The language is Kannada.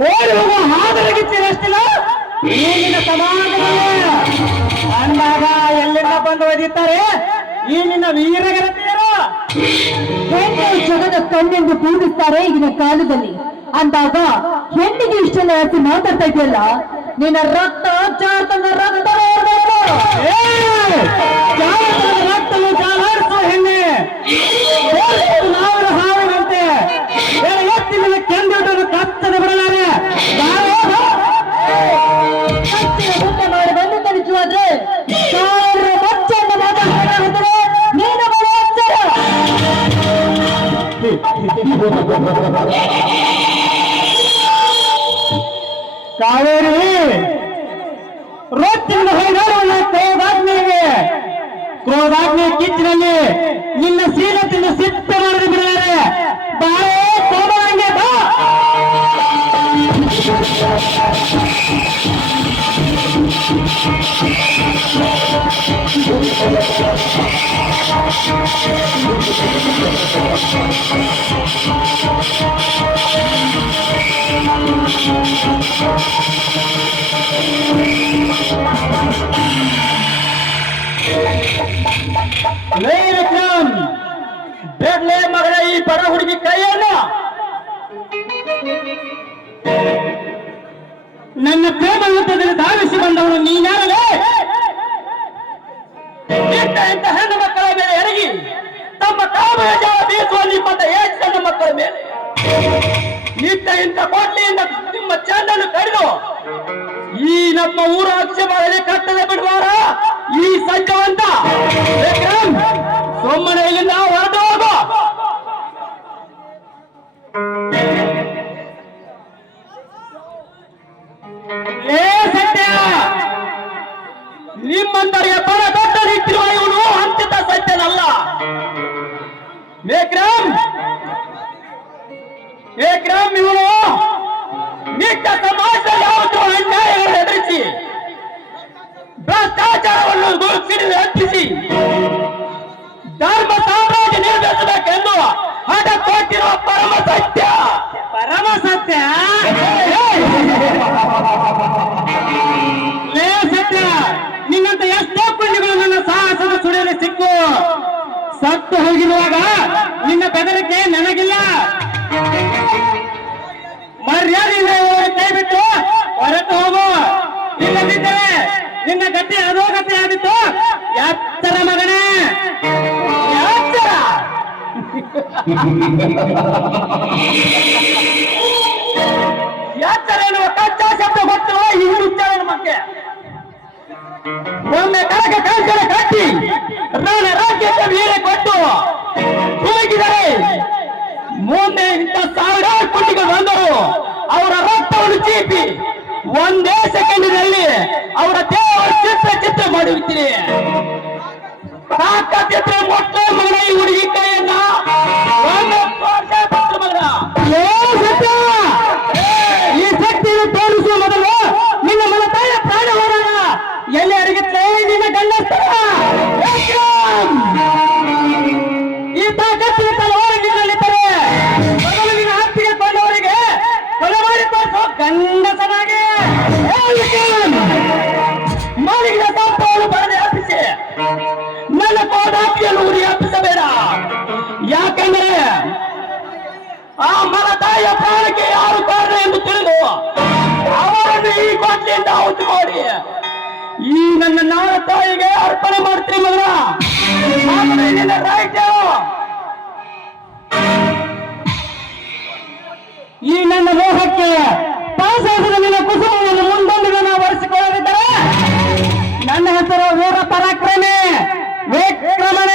ಓಡಿ ಹೋಗುವ ಹಾದರಗಿಚ್ಚಿರಷ್ಟಿಲ್ಲ ಈಗಿನ ಸಮಾಜದಲ್ಲಿ ಅಂದಾಗ ಎಲ್ಲಿಂದ ಬಂದು ಒದಿತಾರೆ ಈ ನಿನ್ನ ವೀರಗರತಿಯರು ಹೆಣ್ಣು ಜಗದ ಕಣ್ಣೆಂದು ಪೂಜಿಸ್ತಾರೆ ಈಗಿನ ಕಾಲದಲ್ಲಿ. ಅಂದಾಗ ಹೆಣ್ಣಿಗೆ ಇಷ್ಟೆಲ್ಲ ಯಾಕೆ ಮಾತಾಡ್ತಾ ಇದೆಯಲ್ಲ? ನಿನ್ನ ರಕ್ತ ಜಾತನ ರಕ್ತ ರಕ್ತವು ಜಾಲಾಡಿಸುವ ಹೆಣ್ಣೆ ಸಾವಿರ ಹಾವಿನಂತೆ ಎತ್ತಿನ ಕೆಂದಿಟ್ಟನ್ನು ಕತ್ತದ ಬಿಡಲಾರೆ ಮುಂದೆ ಮಾಡಿ ಬಂದಿದ್ದ ನಿಜವಾದ್ರೆ ಸಾವಿರ ಮಚ್ಚನ್ನು ಮಾತಾಡ್ತಾರೆ ನೀನು ಬರೋ ಅಚ್ಚರ. ಕಾವೇರಿ ರೋಚಿನ ಹೊಯ್ದಾಡುವ ಕ್ರೋಧಾಗ್ನಿ ಕಿಚ್ಚಿನಲ್ಲಿ ನಿನ್ನ ಶೀಲತೆಯನ್ನು ಸಿದ್ಧ ಮಾಡಿದ ಬಿಡಲಾರೆ ಬಾಳೆ ಸೋಮರಂಗೆ ಬಾ. ವಿಕ್ರಮ್ ಬೇಡ್ಲೆ ಮಗಳ ಈ ಬಡ ಹುಡುಗಿ ಕೈಯನ್ನ ನನ್ನ ಪ್ರೇಮ ಯುದ್ಧದಲ್ಲಿ ಧಾವಿಸಿ ಬಂದವನು ನೀನಾಗಲೇ ಇಂಥ ಹೆಣ್ಣು ಮಕ್ಕಳ ಮೇಲೆ ಎರಗಿ ತಮ್ಮ ಕಾಮಯ ಜಾಲ ಬೀಸುವ ನಿಮ್ಮಂತ ಏಜ್ ನನ್ನ ಮಕ್ಕಳ ಮೇಲೆ ಇಂಥ ಕೋಟ್ಲಿಯಿಂದ ನಿಮ್ಮ ಚಂದನ್ನು ಕಡಿದು ಈ ನಮ್ಮ ಊರ ಅಕ್ಷಮಾಗಲಿ ಕಟ್ಟದೆ ಬಿಡುವಾರ ಈ ಸಂಜವಂತ ವಿಕ್ರಮ್ ಸುಮ್ಮನೆ ಇಲ್ಲಿಂದ ಹೊರಟು ಹೋಗು. ಏ ಸತ್ಯ ನಿಮ್ಮಂತರಿಗೆ ಬರ ದೊಡ್ಡ ನಿಂತಿರುವ ಇವನು ಅಂತಿದ್ದ ಸತ್ಯನಲ್ಲ. ವಿಕ್ರಮ್ ಇವನು ನಿತ್ಯ ಸಮಾಜದಲ್ಲಿ ಯಾವತ್ತೂ ಅನ್ಯಾಯಗಳನ್ನು ಎದುರಿಸಿ ಭ್ರಷ್ಟಾಚಾರವನ್ನು ಸಿಡಿದು ಹತ್ತಿಸಿ ಧರ್ಮ ಸಾಮ್ರಾಜ್ಯ ನಿರ್ಮಿಸಬೇಕೆಂದು ಹಠ ಕೊಟ್ಟಿರುವ ಪರಮ ಸತ್ಯ ಸತ್ಯ ನಿನ್ನಂತ ಎಷ್ಟೋ ಪುಣ್ಯಗಳು ನನ್ನ ಸಾಹಸದ ಸುಳಿಯಲ್ಲಿ ಸಿಕ್ಕು ಸತ್ತು ಹೋಗಿರುವಾಗ ನಿನ್ನ ಬೆದರಿಕೆ ನನಗಿಲ್ಲ. ಮರ್ಯಾದೆಯಿಂದ ಕೈ ಬಿಟ್ಟು ಹೊರಟು ಹೋಗು. ಇಲ್ಲದಿದ್ದರೆ ನಿನ್ನ ಗತಿ ಅಧೋಗತಿ ಆಗಿತ್ತು. ಎತ್ತರ ಮಗನೇ ಎತ್ತರ. ಎತ್ತರ ಎನ್ನುವ ಕಚ್ಚಾ ಶಬ್ದ ಗೊತ್ತಿರುವ ಈ ಉಚ್ಚಾರಣ ಬಗ್ಗೆ ಒಮ್ಮೆ ಕನಕ ಕಂಕಣ ಕಟ್ಟಿ ರಾಣ ರಾಜ್ಯಕ್ಕೆ ವೀರೆ ಕೊಟ್ಟು ತೂಗಿದರೆ ಮುಂದೆ ಇಂಥ ಸಾವಿರಾರು ಪುಟಿಗಳು ಬಂದರು ಅವರ ರಕ್ತವನ್ನು ಚೀಪಿ ಒಂದೇ ಸೆಕೆಂಡಿನಲ್ಲಿ ಅವರ ದೇವರ ಚಿತ್ರ ಮಾಡುತ್ತೀರಿ. ತಾಕತ್ತಿದ್ರೆ ಮೊಟ್ಟ ಮಗನ ಈ ಹುಡುಗಿ ಕೈಯನ್ನ ಈ ಶಕ್ತಿಯನ್ನು ತೋರಿಸುವ ಮೊದಲು ನಿನ್ನ ಮನ ತಾಯ ಪ್ರಾಣ ಹೋರಾಡ ಎಲ್ಲಿ ಅಡಗಿದ್ರೆ ನಿನ್ನ ಗಂಡಸ್ತರ ಈ ತಾಕತ್ತಿನ ತಲವಾರಿನಲ್ಲಿದ್ದರೆ ಮೊದಲು ನಿನ್ನ ಹತ್ತಿಗೆ ಕೊಂಡವರಿಗೆ ಕೊಲೆ ಮಾಡಿ ತೋರಿಸೋ ಗಂಡಸನಾಗೆ ಮಾಲಿನ್ಯ ತಾಪವನ್ನು ಬರದೆ ಹಬ್ಬಿಸಿ ನನ್ನ ಕೋದಾಪಿಯನ್ನು ಉರಿ ಹಬ್ಬಿಸಬೇಡ. ಯಾಕೆಂದರೆ ಆ ಮನ ತಾಯಿಯ ಪ್ರಾಣಕ್ಕೆ ಯಾರು ಕಾರಣ ಎಂದು ತಿಳಿದು ಅವರನ್ನು ಈ ಕೋಟೆಯಿಂದ ಔಟ್ ಮಾಡಿ ಈ ನನ್ನ ನಾಡ ತಾಯಿಗೆ ಅರ್ಪಣೆ ಮಾಡ್ತೀನಿ ಮಗನ. ನಿನ್ನ ರೈಟ್ ಈ ನನ್ನ ಮೋಹಕ್ಕೆ ಪಾಸಾಸದ ನಿನ್ನ ಕುಸುಮವನ್ನು ಮುಂದೊಂದಿಗೆ ನಾವು ಒರೆಸಿಕೊಳ್ಳದಿದ್ದರೆ ನನ್ನ ಹೆಸರು ವೀರ ಪರಾಕ್ರಮಿ ವಿಕ್ರಮನೇ.